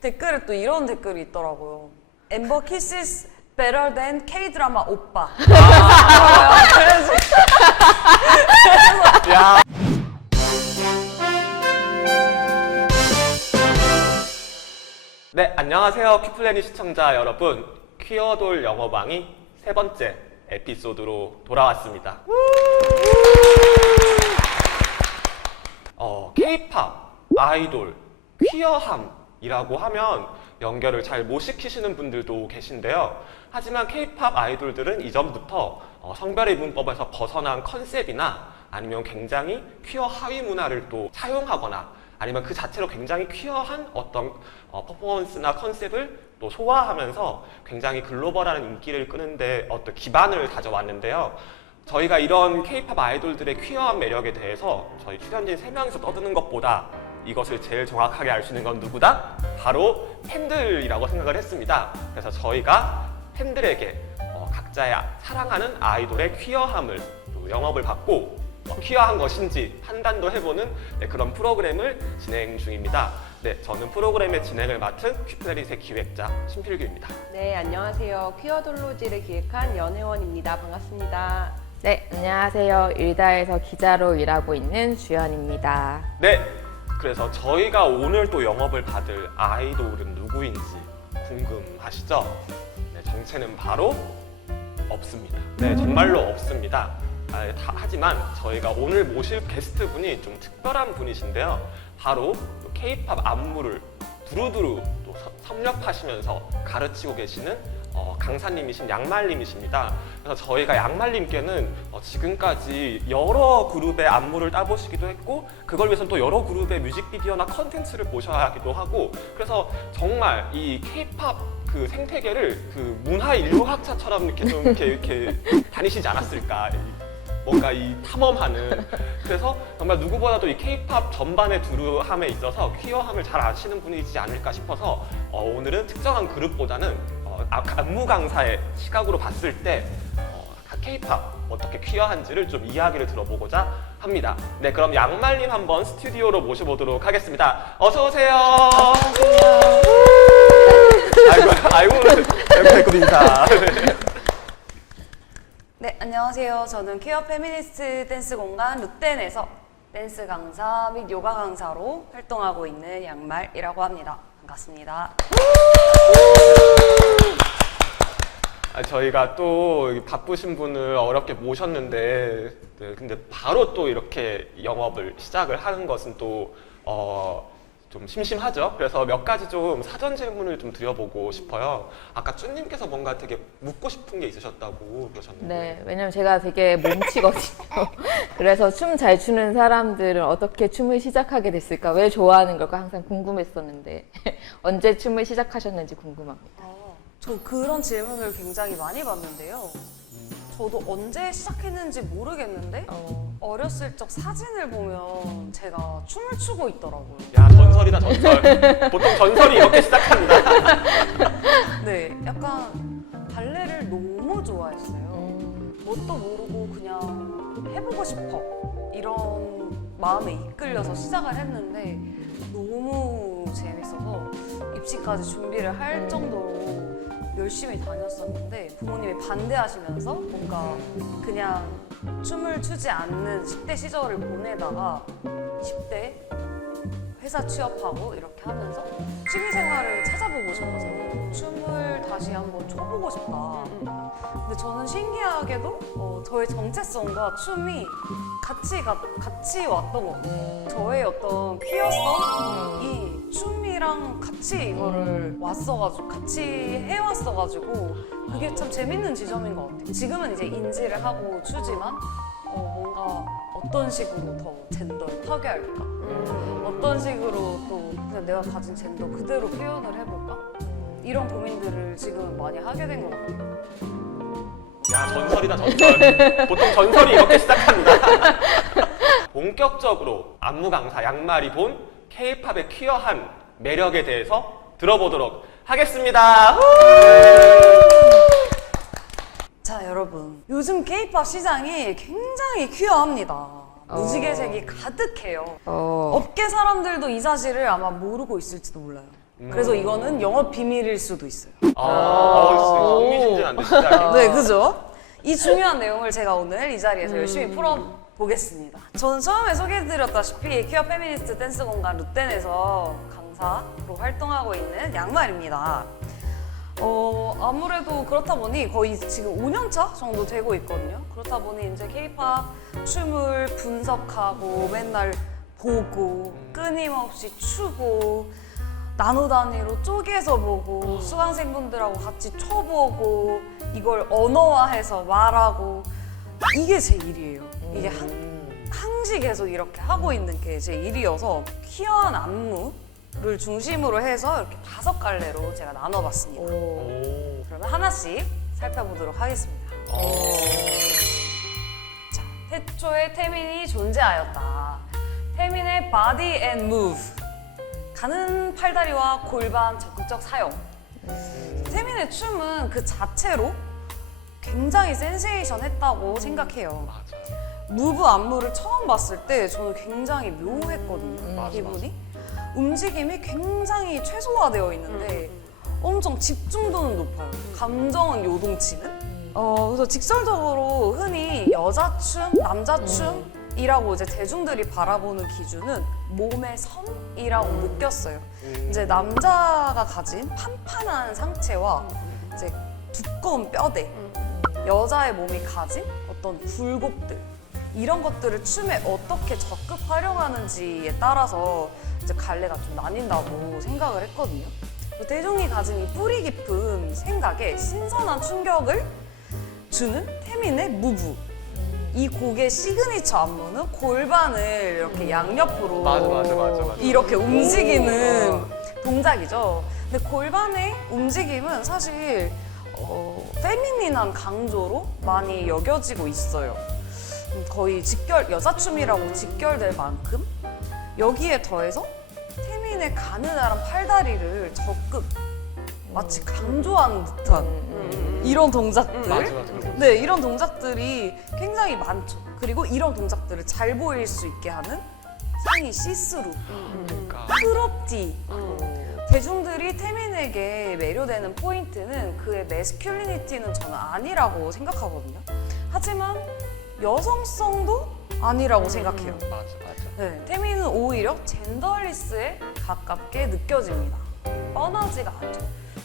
댓글에 또 이런 댓글이 있더라고요. 엠버 키스 better than K-드라마 오빠. 그래서 야. 네, 안녕하세요. 퀴플래닛 시청자 여러분. 퀴어돌 영어방이 세 번째 에피소드로 돌아왔습니다. K-팝, 아이돌, 퀴어함이라고 하면 연결을 잘 못 시키시는 분들도 계신데요. 하지만 K-팝 아이돌들은 이전부터 성별의 문법에서 벗어난 컨셉이나 아니면 굉장히 퀴어 하위 문화를 또 사용하거나 아니면 그 자체로 굉장히 퀴어한 어떤 퍼포먼스나 컨셉을 또 소화하면서 굉장히 글로벌한 인기를 끄는데 어떤 기반을 다져왔는데요. 저희가 이런 K-팝 아이돌들의 퀴어한 매력에 대해서 저희 출연진 3명이서 떠드는 것보다 이것을 제일 정확하게 알 수 있는 건 누구다? 바로 팬들이라고 생각을 했습니다. 그래서 저희가 팬들에게 각자의 사랑하는 아이돌의 퀴어함을 또 영업을 받고 퀴어한 것인지 판단도 해보는 그런 프로그램을 진행 중입니다. 네, 저는 프로그램의 진행을 맡은 퀴플래닛의 기획자 신필규입니다. 네, 안녕하세요. 퀴어돌로지를 기획한 연혜원입니다. 반갑습니다. 네, 안녕하세요. 일다에서 기자로 일하고 있는 주연입니다. 네, 그래서 저희가 오늘 또 영업을 받을 아이돌은 누구인지 궁금하시죠? 네, 정체는 바로 없습니다. 네, 정말로 없습니다. 하지만 저희가 오늘 모실 게스트분이 좀 특별한 분이신데요. 바로 K-팝 안무를 두루두루 또 섭렵하시면서 가르치고 계시는 강사님이신 양말님이십니다. 그래서 저희가 양말님께는 지금까지 여러 그룹의 안무를 따보시기도 했고 그걸 위해서는 또 여러 그룹의 뮤직비디오나 컨텐츠를 보셔야 하기도 하고 그래서 정말 이 K-팝 그 생태계를 그 문화 인류학자처럼 이렇게 좀 이렇게 다니시지 않았을까. 뭔가 이 탐험하는 그래서 정말 누구보다도 이 K-팝 전반의 두루함에 있어서 퀴어함을 잘 아시는 분이지 않을까 싶어서 오늘은 특정한 그룹보다는 안무 강사의 시각으로 봤을 때 K-팝 어떻게 퀴어한지를 좀 이야기를 들어보고자 합니다. 네, 그럼 양말님 한번 스튜디오로 모셔보도록 하겠습니다. 어서 오세요. 아이고, 아이고, 인사. 네, 안녕하세요. 저는 퀴어 페미니스트 댄스 공간 루텐에서 댄스 강사 및 요가 강사로 활동하고 있는 양말이라고 합니다. 반갑습니다. 저희가 또 바쁘신 분을 어렵게 모셨는데 네, 근데 바로 또 이렇게 영업을 시작을 하는 것은 또 좀 심심하죠. 그래서 몇 가지 좀 사전 질문을 좀 드려보고 싶어요. 아까 쭈님께서 뭔가 되게 묻고 싶은 게 있으셨다고 그러셨는데. 네, 왜냐면 제가 되게 몸치거든요. 그래서 춤 잘 추는 사람들은 어떻게 춤을 시작하게 됐을까? 왜 좋아하는 걸까? 항상 궁금했었는데 언제 춤을 시작하셨는지 궁금합니다. 저 그런 질문을 굉장히 많이 받는데요. 저도 언제 시작했는지 모르겠는데 어렸을 적 사진을 보면 제가 춤을 추고 있더라고요. 야, 전설이다, 전설. 보통 전설이 이렇게 시작합니다. 네, 약간 발레를 너무 좋아했어요. 뭣도 모르고 그냥 해보고 싶어 이런 마음에 이끌려서 시작을 했는데 너무 재밌어서 입시까지 준비를 할 정도로 열심히 다녔었는데 부모님이 반대하시면서 뭔가 그냥 춤을 추지 않는 10대 시절을 보내다가 20대 회사 취업하고 이렇게 하면서 취미생활을 찾아보고 싶어서 춤을 다시 한번 춰보고 싶다. 근데 저는 신기하게도 저의 정체성과 춤이 같이 왔던 것 같아요. 저의 어떤 퀴어성이 춤이랑 같이 이거를 왔어가지고 같이 해왔어가지고 그게 참 재밌는 지점인 것 같아요. 지금은 이제 인지를 하고 추지만 뭔가 어떤 식으로 더 젠더를 파괴할까? 어떤 식으로 또 그냥 내가 가진 젠더 그대로 표현을 해볼까? 이런 고민들을 지금 많이 하게 된 것 같아요. 야, 전설이다, 전설. 보통 전설이 이렇게 시작합니다. 본격적으로 안무 강사 양말이 본 K-팝의 퀴어한 매력에 대해서 들어보도록 하겠습니다. 자, 여러분. 요즘 K-팝 시장이 굉장히 퀴어합니다. 무지개색이 가득해요. 업계 사람들도 이 사실을 아마 모르고 있을지도 몰라요. 그래서 이거는 영업 비밀일 수도 있어요. 흥미진진한데 진짜. 네, 그죠? 이 중요한 내용을 제가 오늘 이 자리에서 열심히 풀어보겠습니다. 저는 처음에 소개해드렸다시피 퀴어 페미니스트 댄스 공간 루텐에서 강사로 활동하고 있는 양말입니다. 아무래도 그렇다 보니 거의 지금 5년차 정도 되고 있거든요. 그렇다 보니 이제 K-팝 춤을 분석하고 맨날 보고 끊임없이 추고 나노 단위로 쪼개서 보고 수강생분들하고 같이 쳐보고 이걸 언어화해서 말하고 이게 제 일이에요. 이게 항시 계속 이렇게 하고 있는 게 제 일이어서 퀴어한 안무를 중심으로 해서 이렇게 5갈래로 제가 나눠봤습니다. 그러면 하나씩 살펴보도록 하겠습니다. 자, 태초에 태민이 존재하였다. 태민의 body and move. 가는 팔다리와 골반 적극적 사용. 태민의 춤은 그 자체로 굉장히 센세이션했다고 생각해요. 맞아요. 무브 안무를 처음 봤을 때 저는 굉장히 묘했거든요. 맞아, 기분이. 움직임이 굉장히 최소화되어 있는데 엄청 집중도는 높아요. 감정은 요동치는. 그래서 직설적으로 흔히 여자 춤, 남자 춤이라고 이제 대중들이 바라보는 기준은 몸의 선이라고 느꼈어요. 이제 남자가 가진 판판한 상체와 이제 두꺼운 뼈대, 여자의 몸이 가진 어떤 굴곡들 이런 것들을 춤에 어떻게 적극 활용하는지에 따라서 이제 갈래가 좀 나뉜다고 생각을 했거든요. 대중이 가진 이 뿌리 깊은 생각에 신선한 충격을 주는 태민의 무브. 이 곡의 시그니처 안무는 골반을 이렇게 양옆으로 맞아. 이렇게 움직이는 동작이죠. 근데 골반의 움직임은 사실 페미닌한 강조로 많이 여겨지고 있어요. 거의 여자춤이라고 직결될 만큼 여기에 더해서 태민의 가느다란 팔다리를 적극 마치 강조하는 듯한 이런 동작들. 맞아. 네, 이런 동작들이 굉장히 많죠. 그리고 이런 동작들을 잘 보일 수 있게 하는 상의 시스루, 그러니까. 크롭티. 대중들이 태민에게 매료되는 포인트는 그의 매스큘리니티는 저는 아니라고 생각하거든요. 하지만 여성성도 아니라고 생각해요. 맞아. 네, 태민은 오히려 젠더리스에 가깝게 느껴집니다. 뻔하지가 않죠.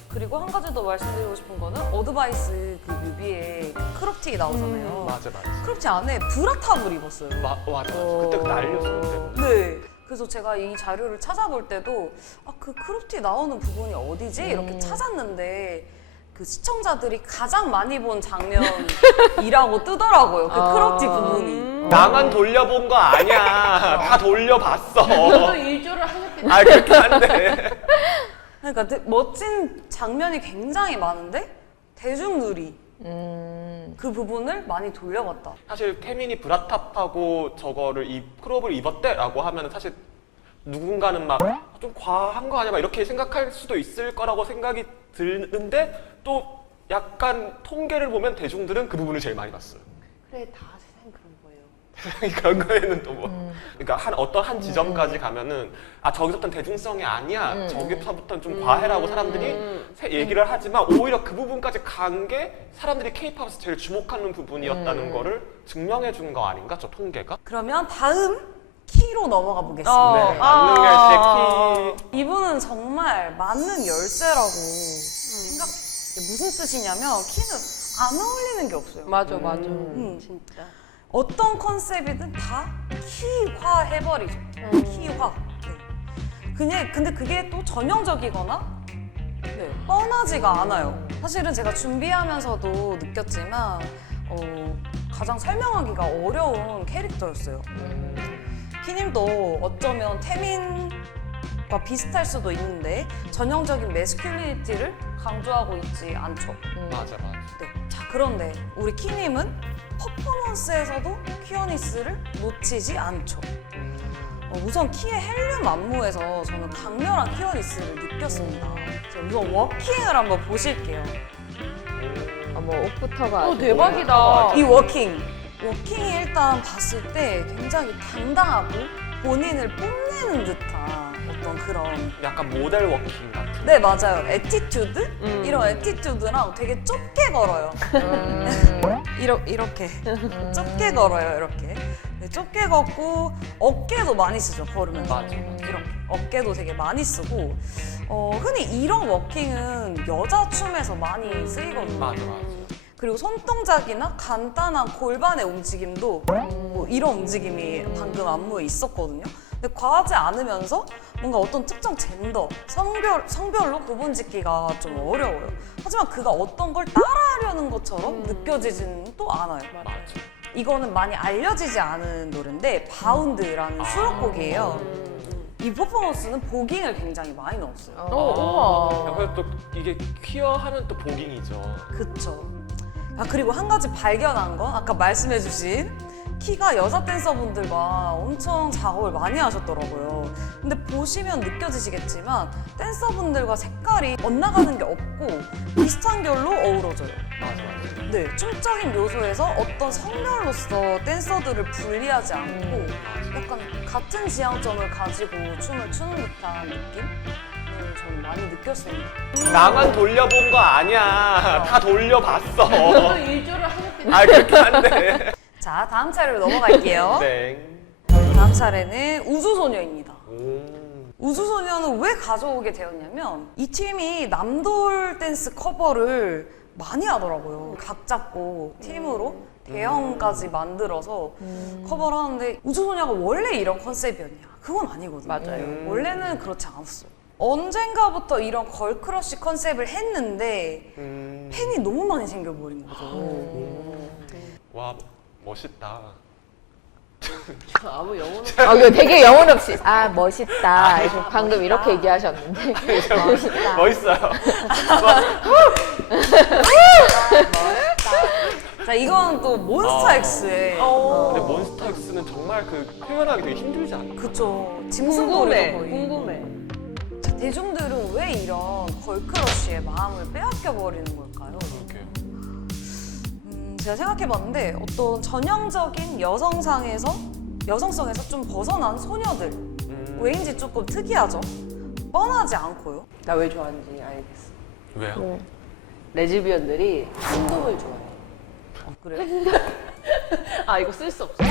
그리고 한 가지 더 말씀드리고 싶은 거는 어드바이스 그 뮤비에 크롭티 나오잖아요. 맞아. 크롭티 안에 브라탑을 입었어요. 맞아. 그때 날렸었기 때문에. 네. 그래서 제가 이 자료를 찾아볼 때도 그 크롭티 나오는 부분이 어디지? 이렇게 찾았는데 그 시청자들이 가장 많이 본 장면이라고 뜨더라고요. 그 크롭티 부분이. 나만 돌려본 거 아니야. 다 돌려봤어. 저도 일조를 하셨겠네요. 그렇긴 한데. 그러니까 멋진 장면이 굉장히 많은데 대중들이 그 부분을 많이 돌려봤다. 사실 태민이 브라탑하고 저거를 크롭을 입었대라고 하면 사실 누군가는 막 좀 과한 거 아니야 막 이렇게 생각할 수도 있을 거라고 생각이 드는데 또 약간 통계를 보면 대중들은 그 부분을 제일 많이 봤어요. 그래, 다 세상이 그런 거예요. 세상이 그런 거에는 또 뭐. 그러니까 어떤 한 지점까지 가면은 저기서부터는 대중성이 아니야. 저기서부터는 좀 과해라고 사람들이 얘기를 하지만 오히려 그 부분까지 간 게 사람들이 K-팝에서 제일 주목하는 부분이었다는 거를 증명해 준 거 아닌가? 저 통계가? 그러면 다음 키로 넘어가 보겠습니다. 네, 맞는 열쇠 키. 이분은 정말 맞는 열쇠라고 생각해요. 무슨 뜻이냐면 키는 안 어울리는 게 없어요. 맞아. 진짜. 어떤 컨셉이든 다 키화해버리죠. 키화. 네. 근데 그게 또 전형적이거나 뻔하지가 않아요. 사실은 제가 준비하면서도 느꼈지만 가장 설명하기가 어려운 캐릭터였어요. 키님도 어쩌면 태민과 비슷할 수도 있는데 전형적인 매스큘리니티를 강조하고 있지 않죠. 맞아. 네. 자, 그런데 우리 키님은 퍼포먼스에서도 퀴어니스를 놓치지 않죠. 우선 키의 헬륨 안무에서 저는 강렬한 퀴어니스를 느꼈습니다. 자, 우선 워킹을 한번 보실게요. 옷부터가 아주 대박이다. 이 워킹이 일단 봤을 때 굉장히 당당하고 본인을 뽐내는 듯한 어떤 그런 약간 모델 워킹 같은. 네 맞아요 애티튜드? 이런 애티튜드랑 되게 좁게 걸어요 이렇게 좁게 걸어요 이렇게 네, 좁게 걷고 어깨도 많이 쓰죠 걸으면서 맞아. 이렇게 어깨도 되게 많이 쓰고 흔히 이런 워킹은 여자 춤에서 많이 쓰이거든요 맞아. 그리고 손동작이나 간단한 골반의 움직임도 뭐 이런 움직임이 방금 안무에 있었거든요. 근데 과하지 않으면서 뭔가 어떤 특정 젠더, 성별로 구분짓기가 좀 어려워요. 하지만 그가 어떤 걸 따라하려는 것처럼 느껴지지는 또 않아요. 맞아. 이거는 많이 알려지지 않은 노래인데 바운드라는 수록곡이에요. 이 퍼포먼스는 보깅을 굉장히 많이 넣었어요. 우와. 그래서 또 이게 퀴어하는 또 보깅이죠. 그쵸. 아 그리고 한 가지 발견한 건 아까 말씀해주신 키가 여자 댄서분들과 엄청 작업을 많이 하셨더라고요. 근데 보시면 느껴지시겠지만 댄서분들과 색깔이 엇나가는 게 없고 비슷한 결로 어우러져요. 맞아. 네, 춤적인 요소에서 어떤 성별로서 댄서들을 분리하지 않고 약간 같은 지향점을 가지고 춤을 추는 듯한 느낌을 저는 많이 느꼈습니다. 나만 돌려본 거 아니야. 다 돌려봤어. 저도 일조를 하셨겠네요. 아 그렇게 한데. 자, 다음 차례로 넘어갈게요. 네. 다음 차례는 우주소녀입니다. 오. 우주소녀는 왜 가져오게 되었냐면 이 팀이 남돌 댄스 커버를 많이 하더라고요. 각 잡고 팀으로 대형까지 만들어서 커버를 하는데 우주소녀가 원래 이런 컨셉이었냐? 그건 아니거든요. 맞아요. 원래는 그렇지 않았어요. 언젠가부터 이런 걸크러쉬 컨셉을 했는데 팬이 너무 많이 생겨버린 거죠. 와 멋있다. 아무 영어는 이거 되게 영혼 없이 멋있다. 방금 이렇게 얘기하셨는데 멋있다. 멋있어요. 자, 이건 또 몬스타엑스의 근데 몬스타엑스는 정말 그 표현하기 되게 힘들지 않나? 그쵸. 궁금해. 짐승돌이죠 거의. 궁금해. 자, 대중들은 왜 이런 걸크러쉬의 마음을 빼앗겨버리는 걸까요? 그렇게. 제가 생각해봤는데 어떤 전형적인 여성성에서 좀 벗어난 소녀들 왜인지 조금 특이하죠? 뻔하지 않고요. 나 왜 좋아하는지 알겠어. 왜요? 레즈비언들이 콘돔을 좋아해. 그래? 아 이거 쓸 수 없어.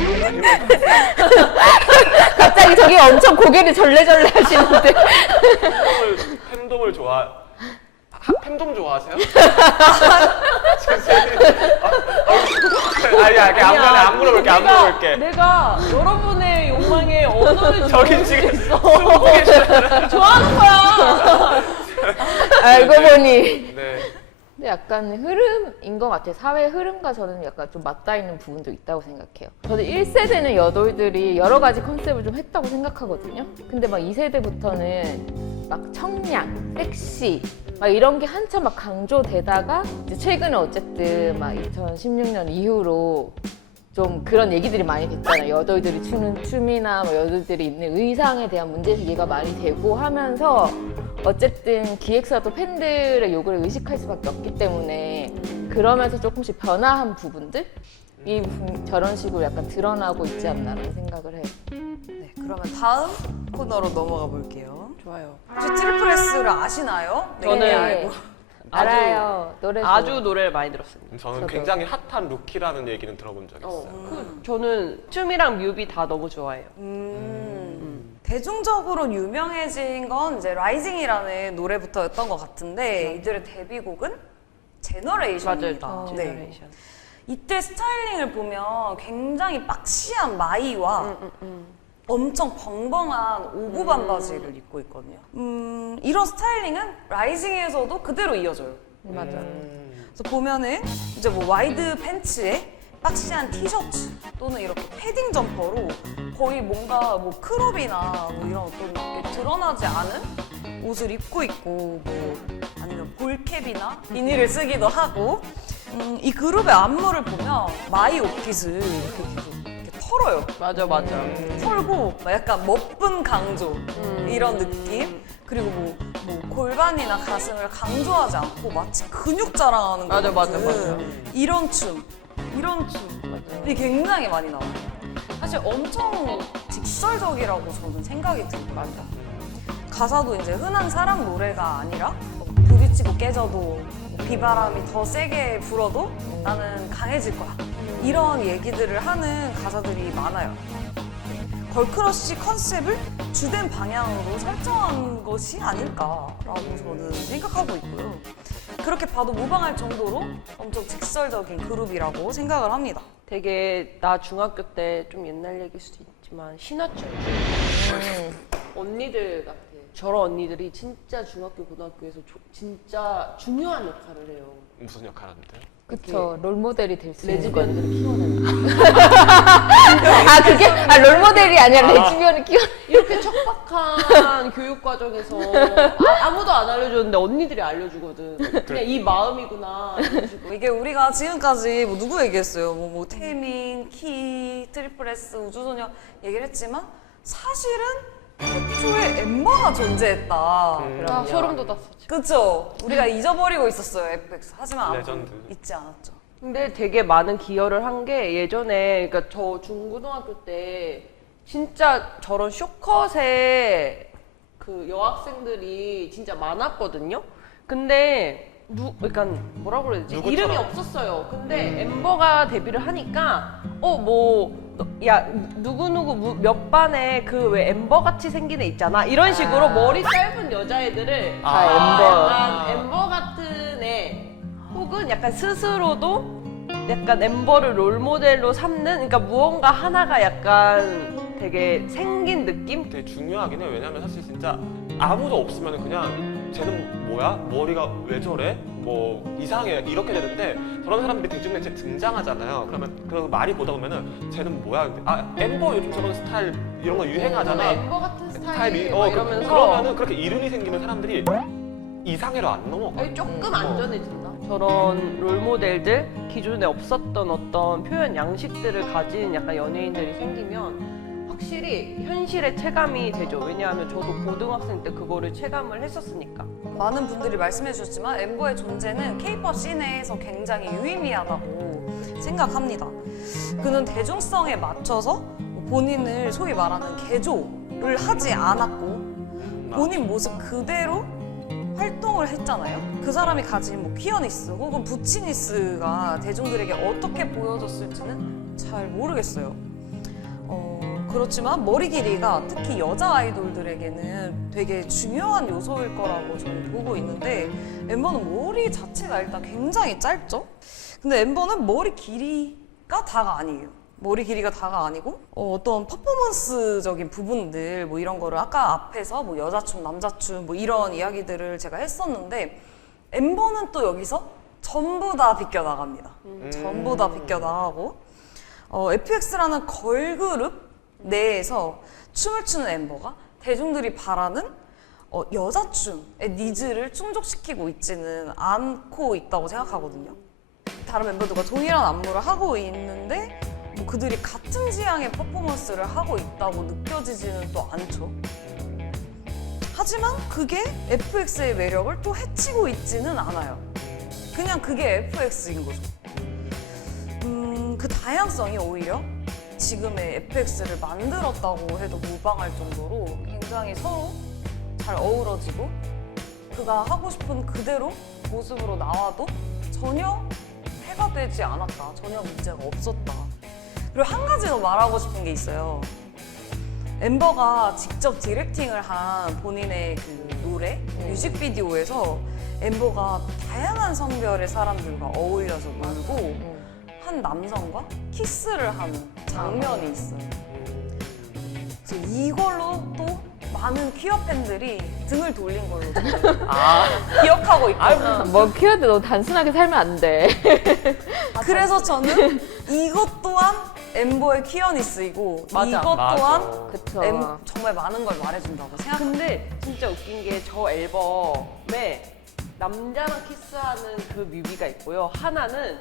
갑자기 저기 엄청 고개를 절레절레 하시는데 팬dom을 팬돔 좋아하세요? 안 물어볼게. 내가 여러분의 욕망에 언어를 저기 지금 숨고 계시잖아요. 좋아하는 거야. 알고 보니 네. 근데 약간 흐름인 것 같아요. 사회 흐름과 저는 약간 좀 맞닿아 있는 부분도 있다고 생각해요. 저는 1세대는 여돌들이 여러 가지 컨셉을 좀 했다고 생각하거든요. 근데 막 2세대부터는 막 청량, 섹시 막 이런 게 한참 막 강조되다가 이제 최근에 어쨌든 막 2016년 이후로 좀 그런 얘기들이 많이 됐잖아요. 여돌들이 추는 춤이나 뭐 여돌들이 입는 의상에 대한 문제제기가 많이 되고 하면서 어쨌든 기획사도 팬들의 요구를 의식할 수밖에 없기 때문에 그러면서 조금씩 변화한 부분들? 이 저런 식으로 약간 드러나고 있지 않나라는 생각을 해요. 네, 그러면 다음 코너로 넘어가 볼게요. 좋아요. 혹시 트리플 S를 아시나요? 저는 네, 알고. 알아요. 노래 아주 노래를 많이 들었습니다. 저는 저도. 굉장히 핫한 루키라는 얘기는 들어본 적이 있어요. 저는 춤이랑 뮤비 다 너무 좋아해요. 대중적으로 유명해진 건 이제 라이징이라는 노래부터였던 것 같은데 이들의 데뷔곡은 제너레이션입니다. 맞아요. 네. 제너레이션. 이때 스타일링을 보면 굉장히 박시한 마이와 엄청 벙벙한 오구 반바지를 입고 있거든요. 이런 스타일링은 라이징에서도 그대로 이어져요. 맞아요. 그래서 보면은 이제 뭐 와이드 팬츠에 박시한 티셔츠 또는 이렇게 패딩 점퍼로 거의 뭔가 뭐 크롭이나 뭐 이런 어떤 이렇게 드러나지 않은 옷을 입고 있고 뭐 아니면 볼캡이나 비닐을 쓰기도 하고 이 그룹의 안무를 보면 마이 옷깃을 이렇게 계속 이렇게 털어요. 맞아. 털고 막 약간 멋분 강조 이런 느낌 그리고 뭐 골반이나 가슴을 강조하지 않고 마치 근육 자랑하는 것 맞아. 같은 이런 춤이 굉장히 많이 나와요. 사실 엄청 직설적이라고 저는 생각이 듭니다. 가사도 이제 흔한 사랑 노래가 아니라 부딪히고 깨져도 비바람이 더 세게 불어도 나는 강해질 거야. 이런 얘기들을 하는 가사들이 많아요. 걸크러쉬 컨셉을 주된 방향으로 설정한 것이 아닐까라고 저는 생각하고 있고요. 그렇게 봐도 무방할 정도로 엄청 직설적인 그룹이라고 생각을 합니다. 되게 나 중학교 때 좀 옛날 얘기일 수도 있지만 신화철 언니들 같아. 저런 언니들이 진짜 중학교 고등학교에서 진짜 중요한 역할을 해요. 무슨 역할 하는데? 그쵸. 롤모델이 될 수 있는 거. 레즈비언들을 키워내는 아, 그게? 아, 롤모델이 아니라 레즈비언을 키워. 이렇게 척박한 교육 과정에서 아무도 안 알려줬는데 언니들이 알려주거든. 그냥 이 마음이구나. 이런 식으로. 이게 우리가 지금까지 뭐 누구 얘기했어요? 뭐 태민, 키, 트리플 S, 우주소녀 얘기를 했지만 사실은 애초에 엠버가 존재했다. 아, 소름 돋았어. 지금. 그쵸? 우리가 잊어버리고 있었어요, FX. 하지만 아무도 레전드. 잊지 않았죠. 근데 되게 많은 기여를 한 게 예전에 그러니까 저 중고등학교 때 진짜 저런 쇼컷의 그 여학생들이 진짜 많았거든요. 근데 그러니까 뭐라고 그래야 되지? 누구처럼? 이름이 없었어요. 근데 엠버가 데뷔를 하니까 야 누구누구 몇 반에 그 왜 엠버 같이 생긴 애 있잖아. 이런 식으로 머리 짧은 여자애들을 아, 약간 엠버 같은 애 혹은 약간 스스로도 약간 엠버를 롤모델로 삼는 그러니까 무언가 하나가 약간 되게 생긴 느낌? 되게 중요하긴 해요. 왜냐면 사실 진짜 아무도 없으면 그냥 쟤는 뭐야? 머리가 왜 저래? 뭐 이상해 이렇게 되는데 저런 사람들이 대중매체에 등장하잖아요. 그러면 그 말이 보다 보면은 쟤는 뭐야? 아 엠버 요즘 저런 스타일 이런 거 유행하잖아. 엠버 같은 스타일이 막 그, 이러면서 그러면은 그렇게 이름이 생기면 사람들이 이상해로 안 넘어가. 아니, 조금 안전해진다. 저런 롤모델들 기존에 없었던 어떤 표현 양식들을 가진 약간 연예인들이 생기면 확실히 현실에 체감이 되죠. 왜냐하면 저도 고등학생 때 그거를 체감을 했었으니까. 많은 분들이 말씀해 주셨지만 엠버의 존재는 K-pop 씬에서 굉장히 유의미하다고 생각합니다. 그는 대중성에 맞춰서 본인을 소위 말하는 개조를 하지 않았고 본인 모습 그대로 활동을 했잖아요. 그 사람이 가진 뭐 퀴어니스 혹은 부치니스가 대중들에게 어떻게 보여졌을지는 잘 모르겠어요. 그렇지만 머리 길이가 특히 여자 아이돌들에게는 되게 중요한 요소일 거라고 저는 보고 있는데 엠버는 머리 자체가 일단 굉장히 짧죠? 근데 엠버는 머리 길이가 다가 아니에요. 머리 길이가 다가 아니고 어떤 퍼포먼스적인 부분들 뭐 이런 거를 아까 앞에서 뭐 여자춤, 남자춤 뭐 이런 이야기들을 제가 했었는데 엠버는 또 여기서 전부 다 비껴나갑니다. 전부 다 비껴나가고 FX라는 걸그룹 내에서 춤을 추는 엠버가 대중들이 바라는 여자춤의 니즈를 충족시키고 있지는 않고 있다고 생각하거든요. 다른 멤버들과 동일한 안무를 하고 있는데 뭐 그들이 같은 지향의 퍼포먼스를 하고 있다고 느껴지지는 또 않죠. 하지만 그게 FX의 매력을 또 해치고 있지는 않아요. 그냥 그게 FX인 거죠. 그 다양성이 오히려 지금의 FX를 만들었다고 해도 무방할 정도로 굉장히 서로 잘 어우러지고 그가 하고 싶은 그대로 모습으로 나와도 전혀 해가 되지 않았다. 전혀 문제가 없었다. 그리고 한 가지 더 말하고 싶은 게 있어요. 엠버가 직접 디렉팅을 한 본인의 그 노래, 뮤직비디오에서 엠버가 다양한 성별의 사람들과 어울려서 놀고 한 남성과 키스를 하는 장면이 있어요. 그래서 이걸로 또 많은 퀴어 팬들이 등을 돌린 걸로 저는 기억하고 있거든요. 뭐 키워드 너무 단순하게 살면 안 돼. 그래서 저는 이것 또한 엠버의 퀴어니스이고 맞아. 이것 맞아. 또한 그쵸. 정말 많은 걸 말해준다고 생각합니다. 근데 진짜 웃긴 게 저 앨범에 남자랑 키스하는 그 뮤비가 있고요. 하나는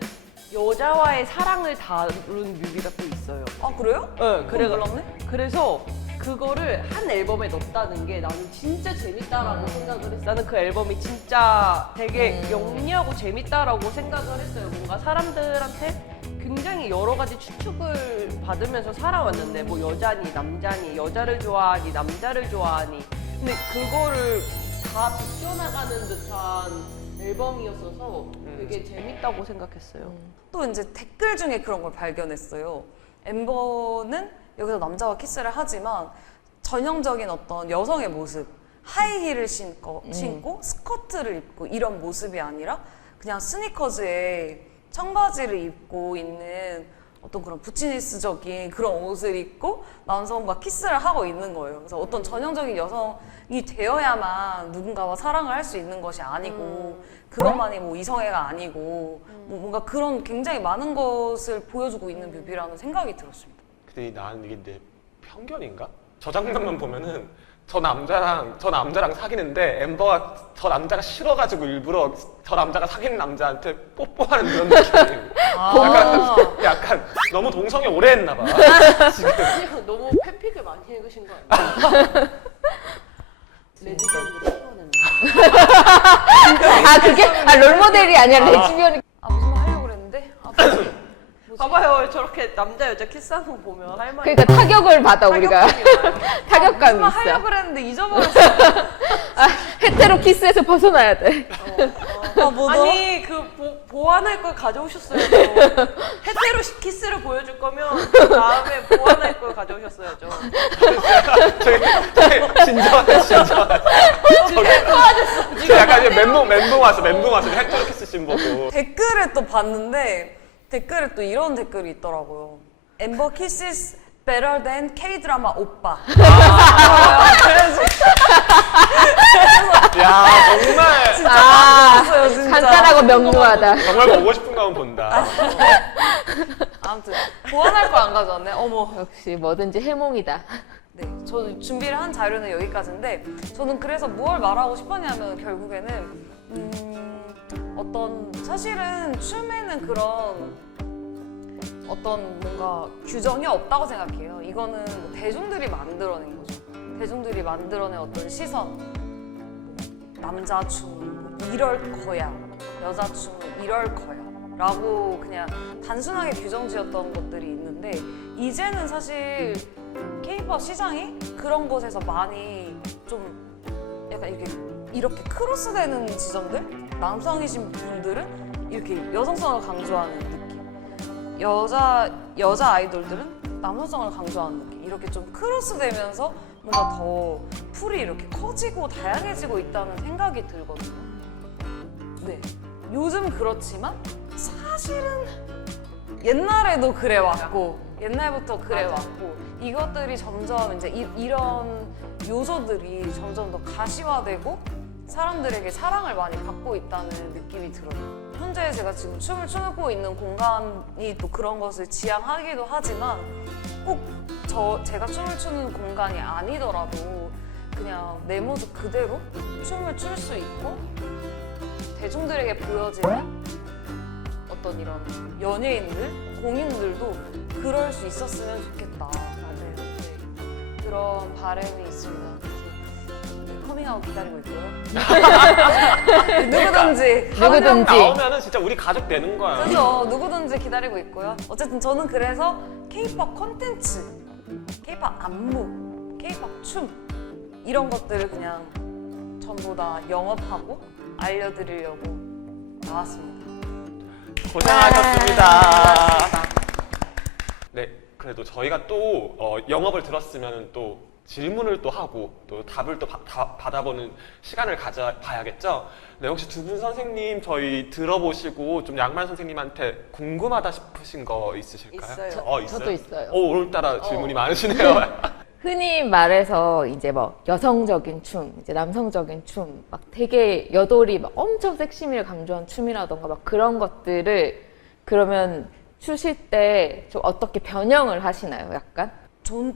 여자와의 사랑을 다룬 뮤비가 또 있어요. 아 그래요? 네, 몰랐네? 그래서 그거를 한 앨범에 넣었다는 게 나는 진짜 재밌다라고 생각을 했어. 나는 그 앨범이 진짜 되게 영리하고 재밌다라고 생각을 했어요. 뭔가 사람들한테 굉장히 여러 가지 추측을 받으면서 살아왔는데 뭐 여자니 남자니 여자를 좋아하니 남자를 좋아하니 근데 그거를 다 비껴나가는 듯한 앨범이었어서 되게 재밌다고 생각했어요. 또 이제 댓글 중에 그런 걸 발견했어요. 엠버는 여기서 남자와 키스를 하지만 전형적인 어떤 여성의 모습, 하이힐을 신고 스커트를 입고 이런 모습이 아니라 그냥 스니커즈에 청바지를 입고 있는 어떤 그런 부치니스적인 그런 옷을 입고 남성과 키스를 하고 있는 거예요. 그래서 어떤 전형적인 여성이 되어야만 누군가와 사랑을 할 수 있는 것이 아니고 그것만이 뭐 이성애가 아니고 뭐 뭔가 그런 굉장히 많은 것을 보여주고 있는 뮤비라는 생각이 들었습니다. 근데 나는 이게 내 편견인가? 저 장면만 보면은 저 남자랑 사귀는데 엠버가 저 남자가 싫어가지고 일부러 저 남자가 사귀는 남자한테 뽀뽀하는 그런 느낌. 약간 너무 동성애 오래 했나 봐. 지금. 그냥 너무 팬픽을 많이 읽으신 거 아니에요? 레즈비언이 태어났나? 아 그게 롤모델이 아니라 레즈비언이. 무슨 말 하려고 그랬는데? 봐봐요, 저렇게 남자 여자 키스하는 거 보면 할 말이 그러니까 타격을 받아 우리가. 타격감이 많아요. 타격감이 무슨 말 있어. 하려고 그랬는데 잊어버렸어. 헤테로 키스에서 벗어나야 돼. 뭐죠? 아니 그 보완할 걸 가져오셨어야죠. 헤테로 키스를 보여줄 거면 그 다음에 보완할 걸 가져오셨어야죠. 진정하자. 저 약간 이제 멘붕 왔어. 헬터로 키스 씬 보고. 댓글을 또 봤는데 댓글에 또 이런 댓글이 있더라고요. 엠버 키스 better than K-드라마 오빠. 야 정말 깜짝이야, 진짜. 간단하고 명료하다. 정말 보고 싶은 거 하면 본다. 아무튼 보완할 거 안 가져왔네. 어머. 역시 뭐든지 해몽이다. 네, 저 준비를 한 자료는 여기까지인데 저는 그래서 뭘 말하고 싶었냐면 결국에는 어떤 사실은 춤에는 그런 어떤 뭔가 규정이 없다고 생각해요. 이거는 뭐 대중들이 만들어낸 거죠. 대중들이 만들어낸 어떤 시선, 남자 춤은 뭐 이럴 거야, 여자 춤은 이럴 거야 라고 그냥 단순하게 규정 지었던 것들이 있는데 이제는 사실 K-pop 시장이 그런 곳에서 많이 좀 약간 이렇게 크로스되는 지점들? 남성이신 분들은 이렇게 여성성을 강조하는 느낌, 여자 아이돌들은 남성성을 강조하는 느낌, 이렇게 좀 크로스되면서 뭔가 더 풀이 이렇게 커지고 다양해지고 있다는 생각이 들거든요. 네, 요즘 그렇지만 사실은 옛날에도 그래 왔고 옛날부터 그래 왔고 이것들이 점점 이제 이런 요소들이 점점 더 가시화되고 사람들에게 사랑을 많이 받고 있다는 느낌이 들어요. 현재 제가 지금 춤을 추고 있는 공간이 또 그런 것을 지향하기도 하지만 꼭 제가 춤을 추는 공간이 아니더라도 그냥 내 모습 그대로 춤을 출 수 있고 대중들에게 보여지는 어떤 이런 연예인들, 공인들도 그럴 수 있었으면 좋겠다. 맞아요. 네. 그런 바람이 있습니다. 그래서 커밍아웃 기다리고 있고요. 누구든지 나오면은 진짜 우리 가족 되는 거야. 그죠. 누구든지 기다리고 있고요. 어쨌든 저는 그래서 K-pop 콘텐츠, K-pop 안무, K-pop 춤 이런 것들을 그냥 전부 다 영업하고 알려드리려고 나왔습니다. 고생하셨습니다. 네, 그래도 저희가 또 영업을 들었으면 또 질문을 또 하고 또 답을 또 받아보는 시간을 가져봐야겠죠. 네, 혹시 두 분 선생님 저희 들어보시고 좀 양말 선생님한테 궁금하다 싶으신 거 있으실까요? 있어요. 있어요? 저도 있어요. 오늘따라 질문이 많으시네요. 흔히 말해서 이제 뭐 여성적인 춤, 이제 남성적인 춤, 막 되게 여돌이 막 엄청 섹시미를 강조한 춤이라던가 막 그런 것들을 그러면 추실 때 좀 어떻게 변형을 하시나요? 약간?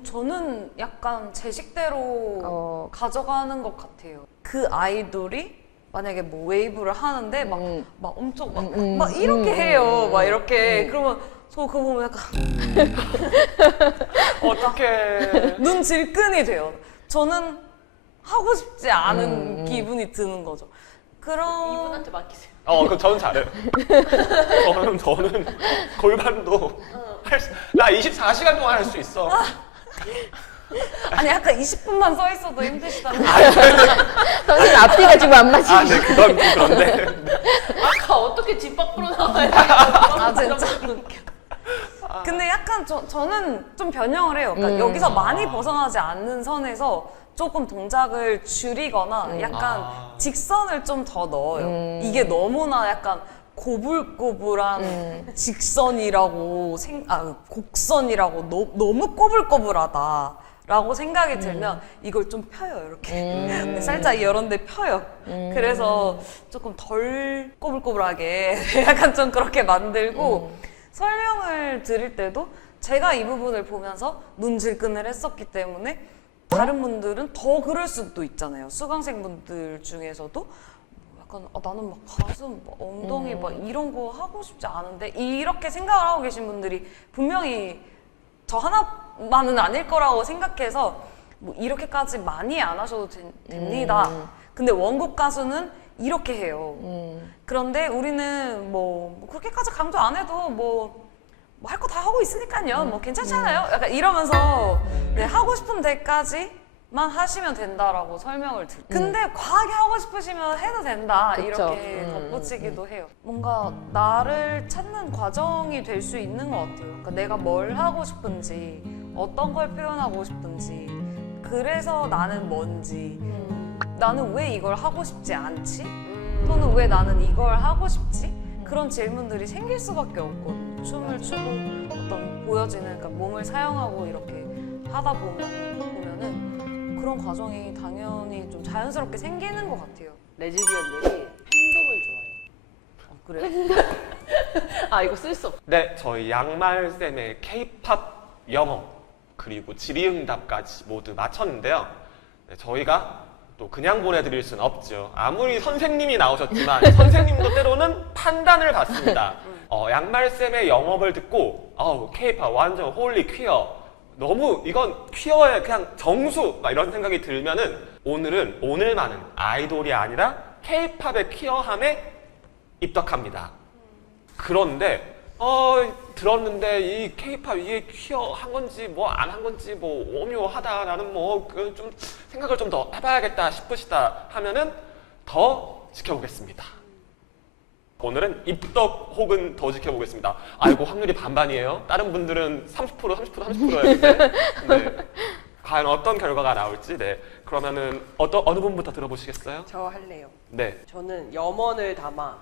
저는 약간 제 식대로 가져가는 것 같아요. 그 아이돌이 만약에 뭐 웨이브를 하는데 막 엄청 막 이렇게 해요. 막 이렇게 그러면 저 그거 보면 약간 어떻게 눈 질끈이 돼요. 저는 하고 싶지 않은 기분이 드는 거죠. 그런 이분한테 맡기세요. 그럼 저는 잘해요. 저는 골반도 나 24시간 동안 할 수 있어. 아니 약간 20분만 서 있어도 힘드시다는 선생님 앞뒤가 지금 안 맞으시죠? 아, 네, 그건 좀 그런데. 아까 어떻게 집 밖으로 나와야 아 진짜. 근데 약간 저는 좀 변형을 해요. 그러니까 여기서 많이 벗어나지 않는 선에서 조금 동작을 줄이거나 약간 직선을 좀 더 넣어요. 이게 너무나 약간 고불고불한 직선이라고 곡선이라고 너무 꼬불꼬불하다라고 생각이 들면 이걸 좀 펴요 이렇게 살짝 이런 데 펴요. 그래서 조금 덜 꼬불꼬불하게 약간 좀 그렇게 만들고 설명을 드릴 때도 제가 이 부분을 보면서 눈질끈을 했었기 때문에 다른 분들은 더 그럴 수도 있잖아요. 수강생분들 중에서도 약간 나는 막 가슴, 막 엉덩이 막 이런 거 하고 싶지 않은데 이렇게 생각을 하고 계신 분들이 분명히 저 하나만은 아닐 거라고 생각해서 뭐 이렇게까지 많이 안 하셔도 됩니다. 근데 원곡 가수는 이렇게 해요. 그런데 우리는 뭐 그렇게까지 강조 안 해도 뭐 할 거 다 하고 있으니까요. 뭐 괜찮잖아요. 약간 이러면서 네, 하고 싶은 데까지만 하시면 된다라고 설명을 드려요. 근데 과하게 하고 싶으시면 해도 된다. 그쵸. 이렇게 덧붙이기도 해요. 뭔가 나를 찾는 과정이 될 수 있는 것 같아요. 그러니까 내가 뭘 하고 싶은지, 어떤 걸 표현하고 싶은지, 그래서 나는 뭔지, 나는 왜 이걸 하고 싶지 않지? 또는 왜 나는 이걸 하고 싶지? 그런 질문들이 생길 수밖에 없거든요. 춤을 추고 어떤 보여지는 그러니까 몸을 사용하고 이렇게 하다 보면은 그런 과정이 당연히 좀 자연스럽게 생기는 것 같아요. 레즈비언들이 팬덤을 좋아해요. 그래? 아 이거 쓸 수 없어. 네, 저희 양말쌤의 K-팝 영어 그리고 질의응답까지 모두 마쳤는데요. 네, 저희가 또 그냥 보내드릴 수는 없죠. 아무리 선생님이 나오셨지만 선생님도 때로는 판단을 받습니다. 양말쌤의 영업을 듣고 K-팝 완전 홀리 퀴어 너무 이건 퀴어의 그냥 정수 막 이런 생각이 들면은 오늘은 오늘만은 아이돌이 아니라 K-팝의 퀴어함에 입덕합니다. 그런데 들었는데 이 K-팝 이게 퀴어 한 건지 뭐 안 한 건지 뭐 오묘하다 나는 뭐 좀 생각을 좀 더 해봐야겠다 싶으시다 하면은 더 지켜보겠습니다. 오늘은 입덕 혹은 더 지켜보겠습니다. 아이고 확률이 반반이에요. 다른 분들은 30%였는데 네. 과연 어떤 결과가 나올지 네. 그러면은 어느 분부터 들어보시겠어요? 저 할래요. 네. 저는 염원을 담아.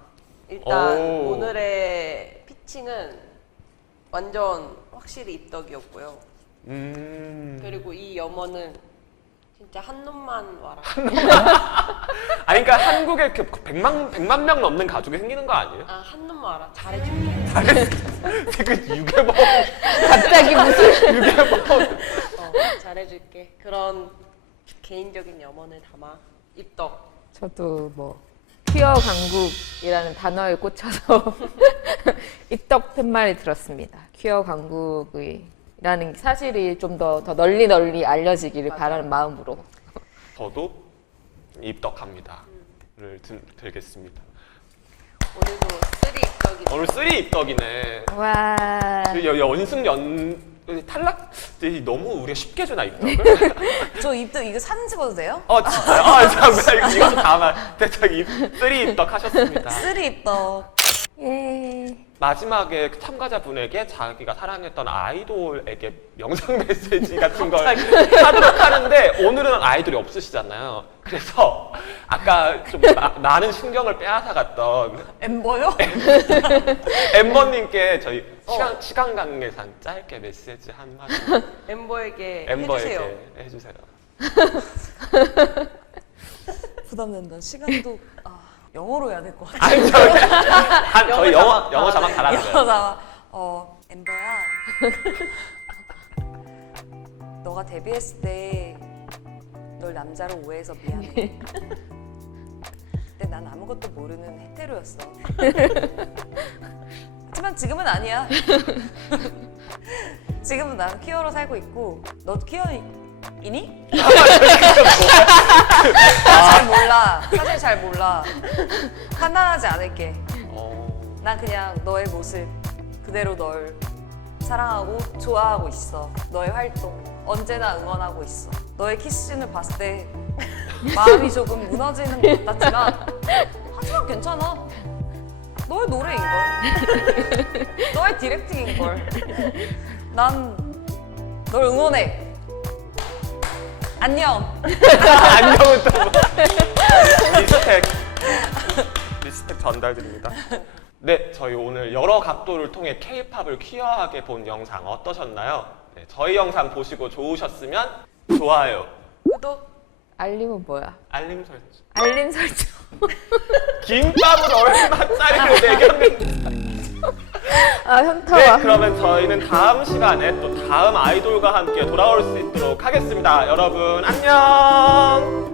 일단 오. 오늘의 피칭은 완전 확실히 입덕이었고요. 그리고 이 염원은 진짜 한 놈만 와라. 아니 그러니까 한국에 100만 명 넘는 가족이 생기는 거 아니에요? 아, 한 놈만 와라. 잘해줄게. 그 유괴범 갑자기 무슨 유괴범 잘해줄게. 그런 개인적인 염원을 담아 입덕. 저도 뭐 퀴어 강국이라는 단어에 꽂혀서 입덕 팻말이 들었습니다. 퀴어 강국이라는 사실이 좀 더 널리 알려지기를 바라는 마음으로. 저도 입덕합니다. 를 들겠습니다. 오늘도 쓰리 입덕이. 오늘 3 입덕이네. 와. 연승 탈락 너무 우리가 쉽게 주나 입덕을? 저 입덕 이거 사진 찍어도 돼요? 진짜요? 잠깐 이거 다만 대충 3 입덕 하셨습니다. 쓰리 입덕. 예. 마지막에 참가자분에게 자기가 사랑했던 아이돌에게 영상 메시지 같은 걸 하도록 하는데 오늘은 아이돌이 없으시잖아요. 그래서 아까 좀 많은 신경을 빼앗아갔던 엠버요? 엠버님께 저희 시간 관계상 짧게 메시지 한 마디 엠버에게 엠버에게 해주세요. 해주세요. 부담된다. 시간도 영어로 해야 될 것 같아. 아니 저희 영어 자막 달아주세요. 이러다가 엠버야 너가 데뷔했을 때 널 남자로 오해해서 미안해. 근데 난 아무것도 모르는 헤테로였어. 하지만 지금은 아니야. 지금은 나는 퀴어로 살고 있고 너 퀴어이니? 잘 몰라. 사실 잘 몰라. 판단하지 않을게. 난 그냥 너의 모습 그대로 널 사랑하고 좋아하고 있어. 너의 활동 언제나 응원하고 있어. 너의 키스신을 봤을 때 마음이 조금 무너지는 것 같지만 하지만 괜찮아. 너의 노래인걸. 너의 디렉팅인걸. 난 널 응원해. 안녕. 안녕은 또 뭐. 리스펙 전달드립니다. 네, 저희 오늘 여러 각도를 통해 K-팝을 퀴어하게 본 영상 어떠셨나요? 네, 저희 영상 보시고 좋으셨으면 좋아요, 구독. 알림은 뭐야? 알림 설정. 알림 설정. 김밥으로 얼마짜리를 매겼는지. 아, 현타와. 네, 그러면 저희는 다음 시간에 또 다음 아이돌과 함께 돌아올 수 있도록 하겠습니다. 여러분 안녕.